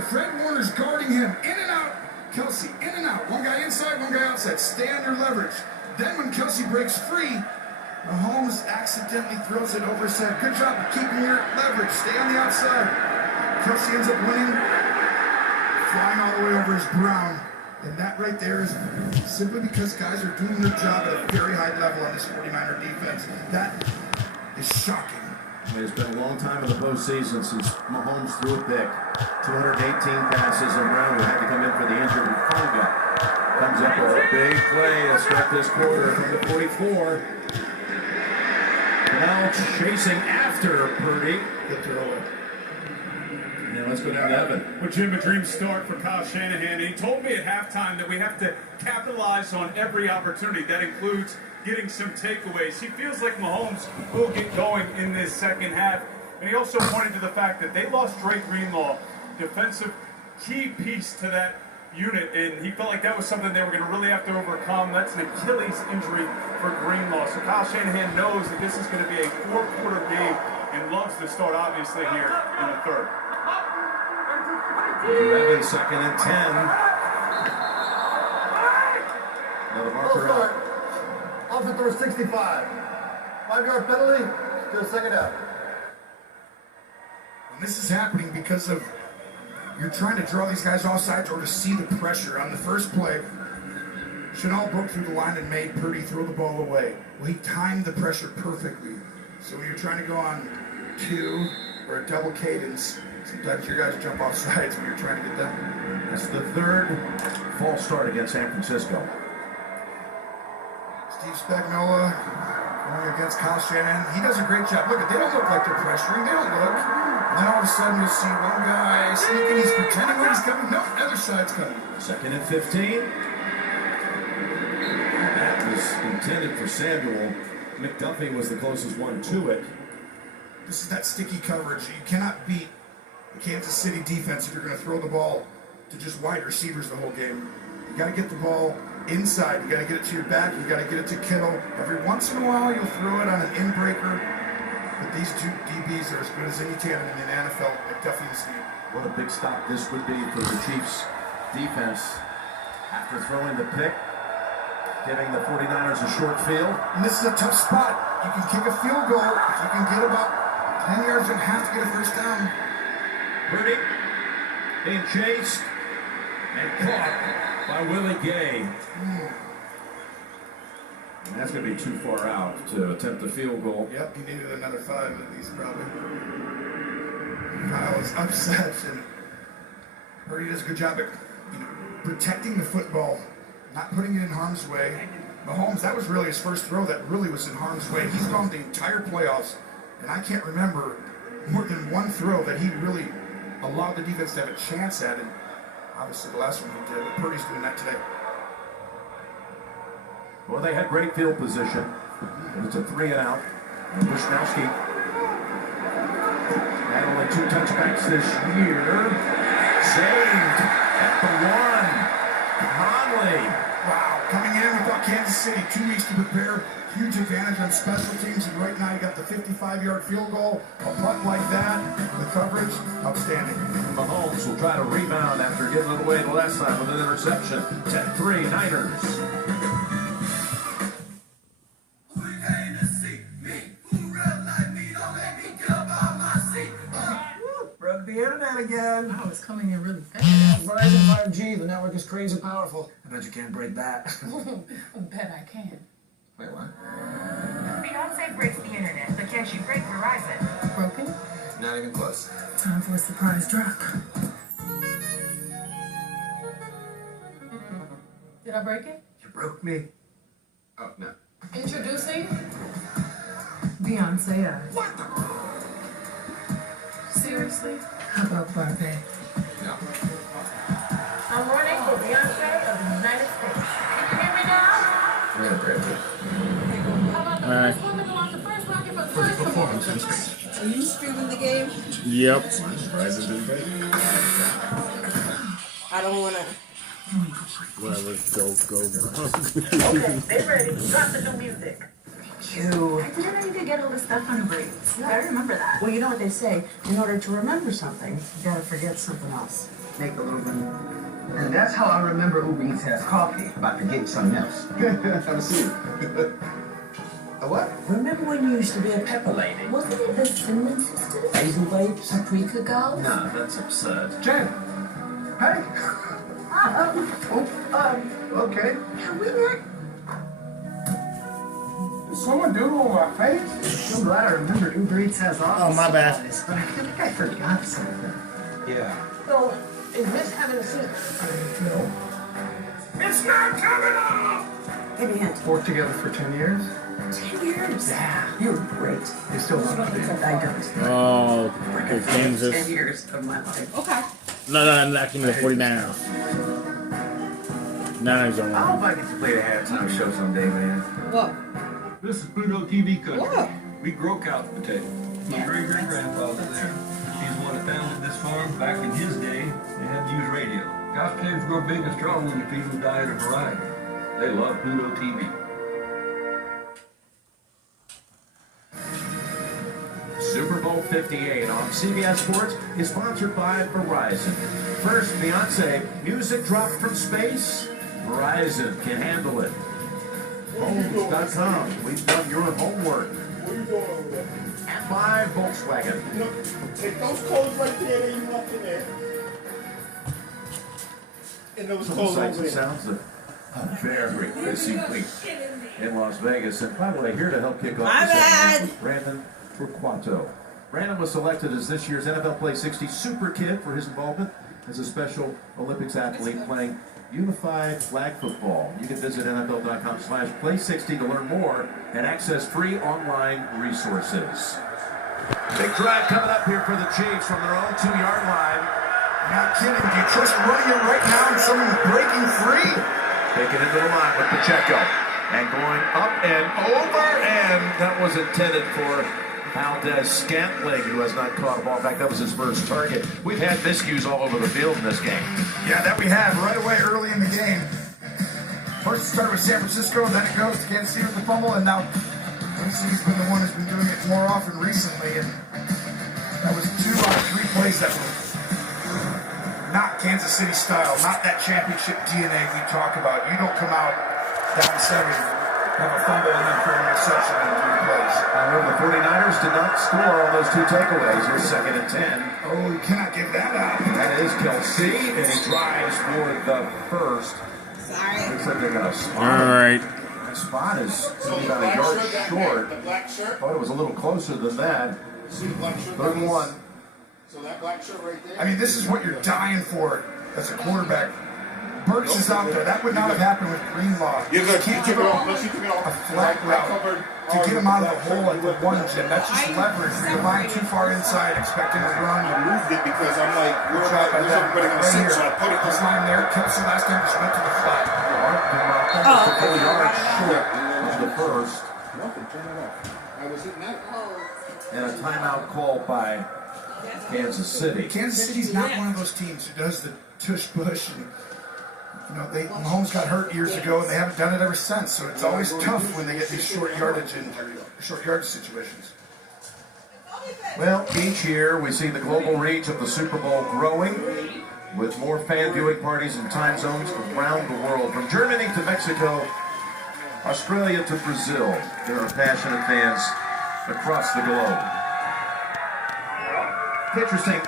there. Fred Warner's guarding him. In and out. Kelce, in and out. One guy inside, one guy outside. Stay on your leverage. Then when Kelce breaks free, Mahomes accidentally throws it over his head. Good job of keeping your leverage. Stay on the outside. Kelce ends up winning, flying all the way over his Brown. And that right there is simply because guys are doing their job at a very high level on this 49er defense. That is shocking. It's been a long time in the postseason since Mahomes threw a pick. 218 passes, and Brown, who had to come in for the injured Funga, comes up with a big play to start this quarter from the 44. Now chasing after Purdy. Good throw. Now let's go down to Evan. Well, Jim, a dream start for Kyle Shanahan. He told me at halftime that we have to capitalize on every opportunity. That includes getting some takeaways. He feels like Mahomes will get going in this second half. And he also pointed to the fact that they lost Dre Greenlaw, defensive key piece to that unit, and he felt like that was something they were going to really have to overcome. That's an Achilles injury for Greenlaw. So Kyle Shanahan knows that this is going to be a four-quarter game and loves to start, obviously, here in the third. Evan, 2nd and 10. Another marker out. Offense number 65. 5-yard penalty, still second out. And this is happening because of you're trying to draw these guys off sides or to see the pressure. On the first play, Chanel broke through the line and made Purdy throw the ball away. Well, he timed the pressure perfectly. So when you're trying to go on 2 or a double cadence, sometimes your guys jump off sides when you're trying to get them. That's the third false start against San Francisco. Steve Spagnuolo going against Kyle Shanahan. He does a great job. Look, they don't look like they're pressuring. They don't look. And then all of a sudden you'll see one guy sneaking. He's pretending when he's coming. No, the other side's coming. 2nd and 15. That was intended for Samuel. McDuffie was the closest one to it. This is that sticky coverage. You cannot beat the Kansas City defense if you're going to throw the ball to just wide receivers the whole game. You got to get the ball inside. You got to get it to your back. You got to get it to Kittle. Every once in a while, you'll throw it on an in-breaker. But these two DBs are as good as any tandem in the NFL. McDuffie and Steve. What a big stop this would be for the Chiefs defense after throwing the pick, giving the 49ers a short field. And this is a tough spot. You can kick a field goal if you can get about 10 yards and have to get a first down. Purdy being chased and caught by Willie Gay. And that's going to be too far out to attempt a field goal. Yep, he needed another 5 at least, probably. Kyle was upset, and Purdy does a good job at protecting the football, not putting it in harm's way. Mahomes, that was really his first throw that really was in harm's way. He's gone the entire playoffs, and I can't remember more than one throw that he really allowed the defense to have a chance at, and obviously the last one he did, but Purdy's doing that today. Well, they had great field position. It's a 3 and out. And Wisnowski had only 2 touchbacks this year. Saved at the 1. Conley. Wow, coming in without Kansas City, 2 weeks to prepare. Huge advantage on special teams, and right now you got the 55-yard field goal. A punt like that, the coverage, outstanding. Mahomes will try to rebound after giving it away the last time with an interception. 10-3 Niners. Broke the internet again. Wow, it's coming in really fast. Verizon 5G, the network is crazy powerful. I bet you can't break that. Bet I can. Wait, what? Beyonce breaks the internet, but can she break Verizon? Broken? Not even close. Time for a surprise drop. Did I break it? You broke me. Oh, no. Introducing Beyonce. What? Seriously? How about Barbie? No. I'm running for Beyonce of the United States. Can you hear me now? I'm gonna break it. How about the first woman to launch the first rocket for the first performance in space? Are you streaming the game? Yep. Verizon didn't break. I don't wanna. Whatever. Go. Okay, they ready. Drop the new music. You. I didn't know you could get all this stuff on Uber Eats. I remember that. Well, you know what they say. In order to remember something, you gotta forget something else. make a little money. And that's how I remember Uber Eats has coffee, about to get something else. Have a seat. A what? Remember when you used to be a pepper lady? Wasn't it the Cinnamon Sisters? Hazel Babes? Paprika Girls? No, that's absurd. Jen. Hey. Okay. Have we not? Did someone doodle on my face? I'm glad I remembered Uber Eats has office. Oh, my bad. But I feel like I forgot something. Yeah. So, is this having a seat? No. It's not coming off! Give me a hand. Worked together for 10 years. 10 years. Yeah, you're great. You still love me. I don't. Oh, it's 10 Kansas. years of my life. Okay. No, actually, the 49ers. Niners are I hope wrong. I get to play the halftime show someday, man. What? This is Pluto TV country. What? We grow couch potatoes. My great-great-grandfather there. He's the one that founded this farm. Back in his day, they had to use radio. Couch potatoes grow big and strong when you feed them a diet of variety. They love Pluto TV. Super Bowl 58 on CBS Sports is sponsored by Verizon. First, Beyonce, music dropped from space? Verizon can handle it. Homes.com, we've done your homework. What are you doing over there? At 5 Volkswagen. No, take those clothes right there that you left in there. And those Some clothes sights over and there. sounds of a very busy week in Las Vegas. And by the way, here to help kick off My this bad. segment was Brandon Torquato. Brandon was selected as this year's NFL Play 60 Super Kid for his involvement as a Special Olympics athlete playing unified flag football. You can visit NFL.com/play60 to learn more and access free online resources. Big drive coming up here for the Chiefs from their own 2-yard line. Not kidding. Do you trust running it right now and someone's breaking free? Taking into the line with Pacheco. And going up and over, and that was intended for Valdez Scantling, who has not caught a ball. In fact, that was his first target. We've had miscues all over the field in this game. Yeah, that we have right away early in the game. First it started with San Francisco, then it goes to Kansas City with the fumble, and now Kansas City's been the one who's been doing it more often recently. And that was 2 out of 3 plays that were not Kansas City style, not that championship DNA we talk about. You don't come out down 7, have a fumble, and then throw an interception in 3 plays. However, the 49ers did not score on those 2 takeaways. Here's 2nd and 10. Oh, you cannot give that up. That is Kelsey, and he drives for the first. Sorry. Looks like they're going to spot All it. right. That spot is So the about a black yard shirt, that short. guy, the black shirt. Thought it was a little closer than that. See the black shirt? 3rd and 1. So that black shirt right there. I mean, this is what you're dying for as a quarterback. Burks is out there. That would not have happened with Greenlaw. You're gonna keep it off. Let's keep it off. A flat route to get him out of the hole at the 1, Jim. That's just leverage. You're lying too far inside, expecting a run. I moved it because I'm like, Good where's job by them. everybody gonna Right sit? here. So I put it This line there. Kelsey last time just went to the flat. Almost a full yard short of the first. Nothing, turn it off. I was hitting that. And a timeout called by Kansas City. Kansas City's not one of those teams who does the tush push. And, you know, Mahomes got hurt years ago, and they haven't done it ever since. So it's always tough when they get these short yardage situations. Well, each year we see the global reach of the Super Bowl growing with more fan viewing parties in time zones around the world. From Germany to Mexico, Australia to Brazil, there are passionate fans across the globe. It's interesting.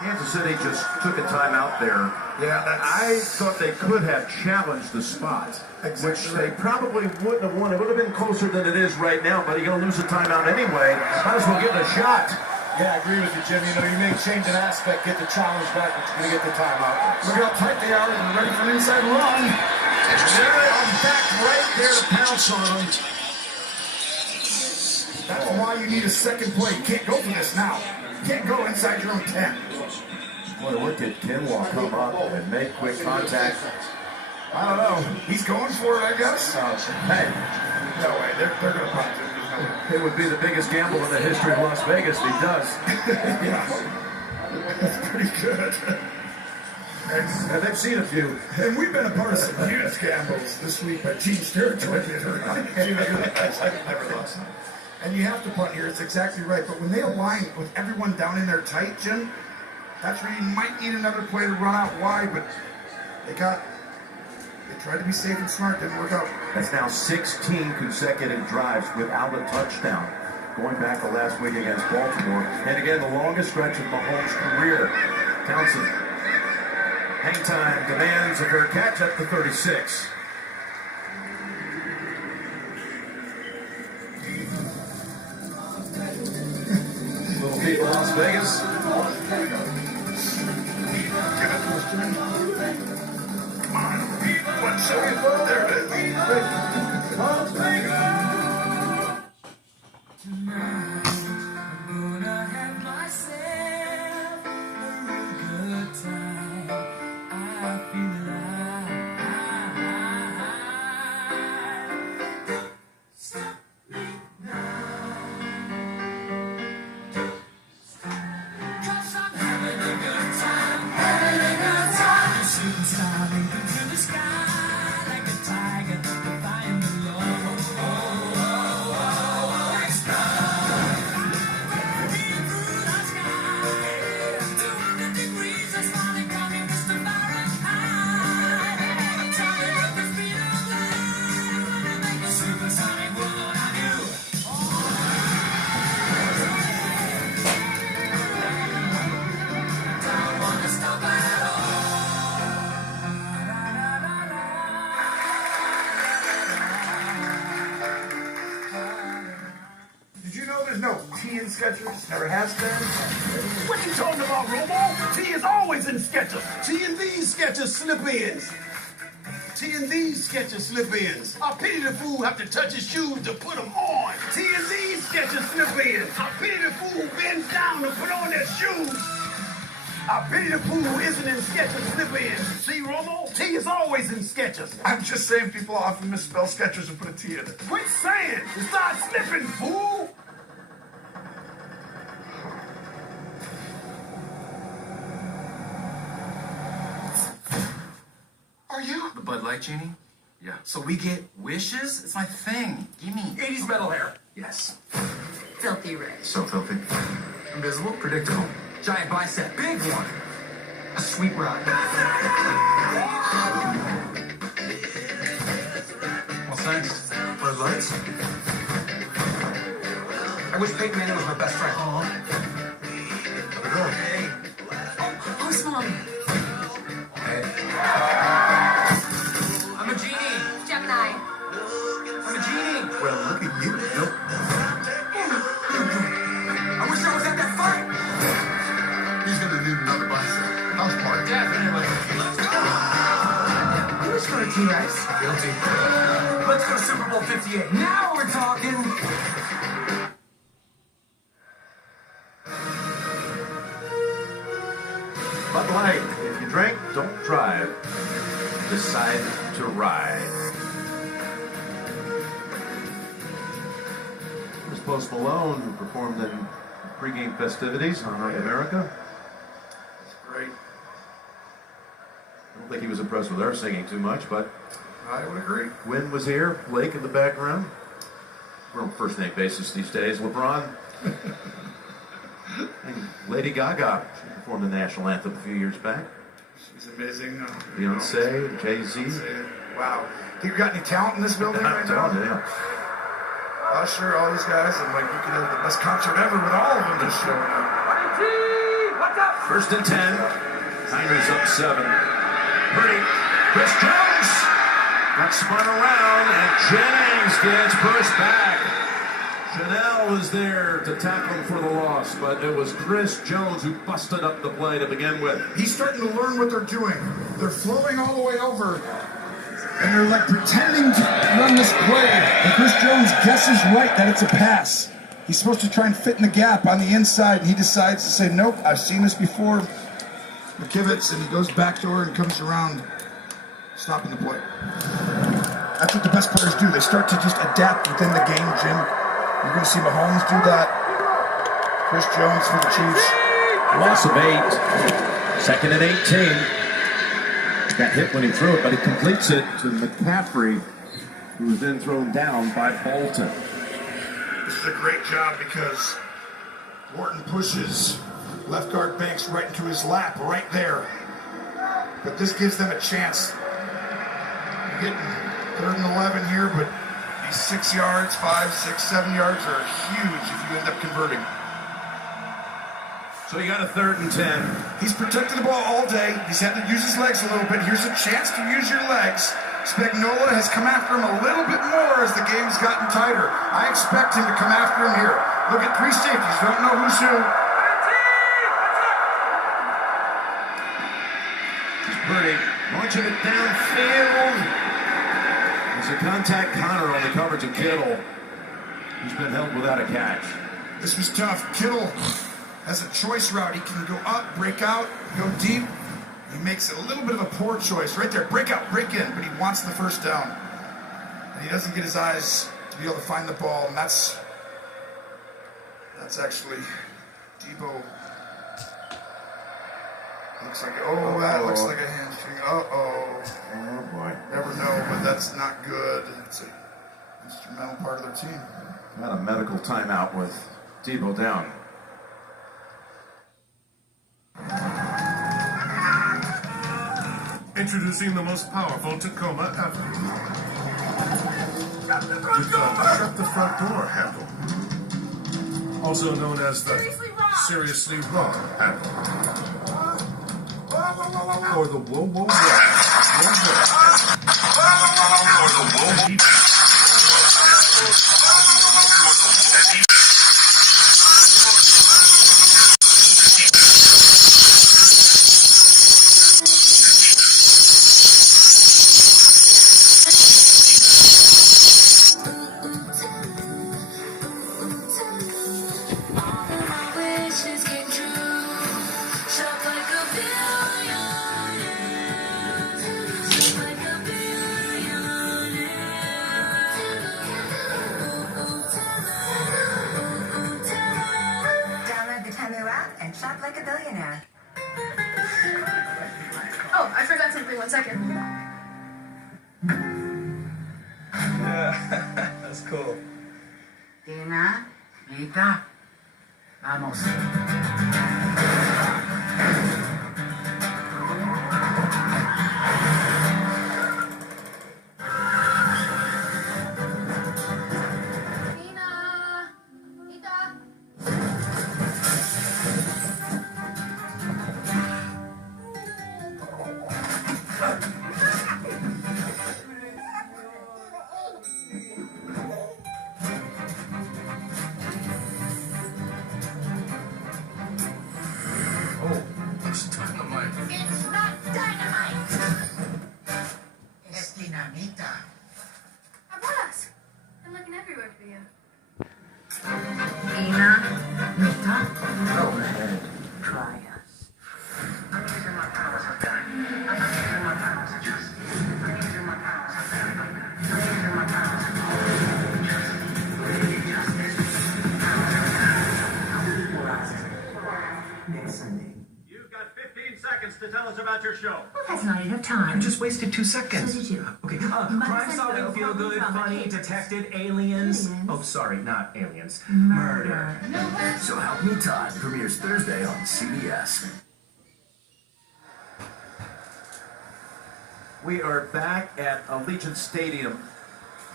Kansas City just took a timeout there. Yeah, I thought they could have challenged the spot, which they probably wouldn't have won. It would have been closer than it is right now, but you're going to lose a timeout anyway. Might as well give it a shot. Yeah, I agree with you, Jim. You know, you may change an aspect, get the challenge back, but you're going to get the timeout. Look how tight they are and ready for an inside run. They're back right there to pounce on them. That's why you need a second play. You can't go for this now. You can't go inside your own 10. Boy, look at Kinlaw come up and make quick contact. I don't know. He's going for it, I guess. Hey, No way. They're going to punt it. There's no way. it would be the biggest gamble in the history of Las Vegas if he does. Yeah. That's pretty good. And they've seen a few. And we've been a part of some huge gambles this week by Team's territory. I've never lost. And you have to punt here. It's exactly right. But when they align with everyone down in there tight, Jim, That's where you might need another play to run out wide, but they tried to be safe and smart, didn't work out. That's now 16 consecutive drives without a touchdown, going back to last week against Baltimore. And again, the longest stretch of Mahomes' career. Townsend, hang time, demands a fair catch at the 36. Little people in Las Vegas. Come on. 1 second. There it is. Skechers, never has been. What you talking about, Romo? T is always in Skechers. T and these Skechers slip-ins. T and these Skechers slip-ins. I pity the fool have to touch his shoes to put them on. T and these Skechers slip-ins. I pity the fool who bends down to put on their shoes. I pity the fool who isn't in Skechers slip-ins. See, Romo? T is always in Skechers. I'm just saying people often misspell Skechers and put a T in it. Quit saying. Start slipping, fool. Are you? The Bud Light Genie? Yeah. So we get wishes? It's my thing. Give me. 80s metal hair. Yes. Filthy rich. So filthy. Invisible. Predictable. Giant bicep. Big one. A sweet ride. What's next? Bud Lights? I wish Peyton Manning was my best friend. Aww. Hey. Oh, small. Hey. I'm a genie. Gemini. I'm a genie. Well, look at you. Nope. I wish I was at that fight. He's gonna need another bicep. House party. Definitely. Let's go. You wish for a T-Rex. Guilty. Let's go Super Bowl 58. Now we're talking. Bud Light, if you drink, don't drive. Decide to ride. It was Post Malone who performed in pregame festivities on Night America. Great. I don't think he was impressed with our singing too much, but I would agree. Wynn was here, Blake in the background. We're on first name basis these days. LeBron. And Lady Gaga, she performed the national anthem a few years back. She's amazing. Beyonce, Jay-Z. Wow. You got any talent in this building right now? Yeah. Usher, all these guys, and like you could have the best concert ever with all of them just showing up. What's up? First and 10. Niners up 7. Purdy. Chris Jones got spun around, and Jennings gets pushed back. Chanel was there to tackle him for the loss, but it was Chris Jones who busted up the play to begin with. He's starting to learn what they're doing. They're flowing all the way over, and they're like pretending to run this play. And Chris Jones guesses right that it's a pass. He's supposed to try and fit in the gap on the inside, and he decides to say, nope, I've seen this before. McKivitz, and he goes backdoor and comes around, stopping the play. That's what the best players do. They start to just adapt within the game, Jim. You're going to see Mahomes do that. Chris Jones for the Chiefs. Loss of 8. Second and 18. Got hit when he threw it, but he completes it to McCaffrey, who was then thrown down by Bolton. This is a great job because Wharton pushes Left guard banks right into his lap, right there. But this gives them a chance. You're getting 3rd and 11 here, but these 6 yards, 5, 6, 7 yards are huge if you end up converting. So you got a 3rd and 10. He's protected the ball all day. He's had to use his legs a little bit. Here's a chance to use your legs. Spagnuolo has come after him a little bit more as the game's gotten tighter. I expect him to come after him here. Look at 3 safeties. Don't know who's who. Purdy launching it downfield. There's a contact Connor on the coverage of Kittle. He's been held without a catch. This was tough. Kittle has a choice route. He can go up, break out, go deep. He makes a little bit of a poor choice right there. Break out, break in, but he wants the first down. And he doesn't get his eyes to be able to find the ball, and that's actually Debo. Looks like, that looks like a hamstring. Oh boy. Never know, but that's not good. It's an instrumental part of their team. Got a medical timeout with Debo down. Introducing the most powerful Tacoma ever. Shut the front door handle. Also known as the Seriously Wrong handle. Or the Whoa Whoa Whoa. Or the Whoa Whoa. Shop like a billionaire. Oh, I forgot something. 1 second. Yeah, that's cool. Tina, Rita, vamos. It's not dynamite. Es dinamita. Abuelas. I'm looking everywhere for you. Dinamita. Go ahead. Try us. I'm using my powers of time. I'm using my powers of justice. I'm using my powers of therapy. I'm using my powers of justice. Next Sunday. You've got 15 seconds to tell us about your show. Well, that's not enough time. I just wasted 2 seconds. So did you. Okay, crime solving, feel good, funny, detected, aliens. Oh, sorry, not aliens. Murder. So Help Me Todd premieres Thursday on CBS. We are back at Allegiant Stadium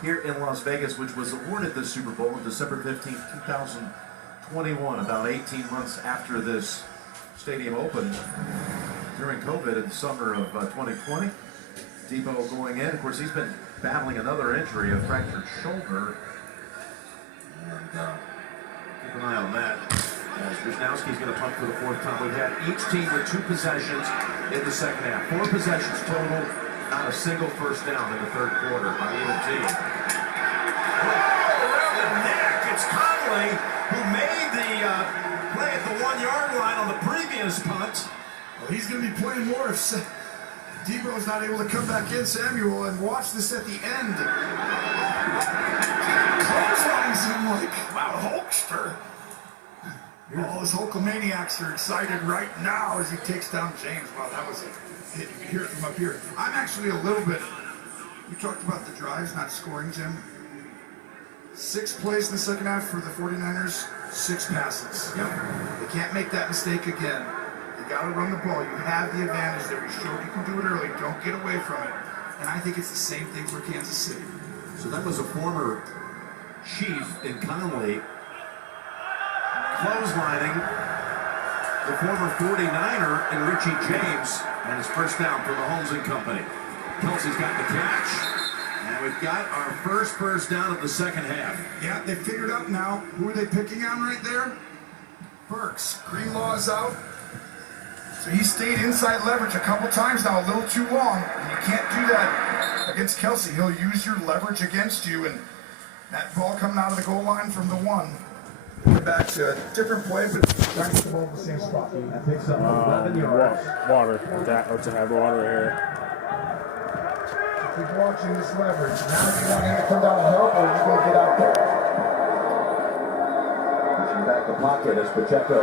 here in Las Vegas, which was awarded the Super Bowl on December 15th, 2021, about 18 months after this stadium opened during COVID in the summer of 2020. Debo going in. Of course, he's been battling another injury, a fractured shoulder. And keep an eye on that. Wisnowski's going to punt for the 4th time. We've had each team with 2 possessions in the second half. 4 possessions total, not a single first down in the 3rd quarter by either team. Around the neck, it's Conley who made the play at the 1-yard line on the previous punt. Well, he's going to be playing more if Debo's not able to come back in, Samuel, and watch this at the end. Clotheslines him like, wow, Hulkster. All his Hulkamaniacs are excited right now as he takes down James. Wow, that was a hit. You can hear it from up here. I'm actually a little bit, we talked about the drives not scoring, Jim. 6 plays in the second half for the 49ers, 6 passes. Yep. They can't make that mistake again. You got to run the ball. You have the advantage there. You showed you can do it early. Don't get away from it. And I think it's the same thing for Kansas City. So that was a former Chief in Conley clotheslining the former 49er in Richie James, and his first down for Mahomes and company. Kelsey's got the catch, and we've got our first down of the second half. Yeah, they figured out now. Who are they picking on right there? Burks. Greenlaw is out. So he stayed inside leverage a couple times now, a little too long. And you can't do that against Kelsey. He'll use your leverage against you, and that ball coming out of the goal line from the 1. We're back to a different play, but trying to get the ball in the same spot. That picks up 11 yards. Water. To have water here. Keep watching this leverage. Now you want him to come down and help, or are you going to get out there? Pushing back the pocket as Pacheco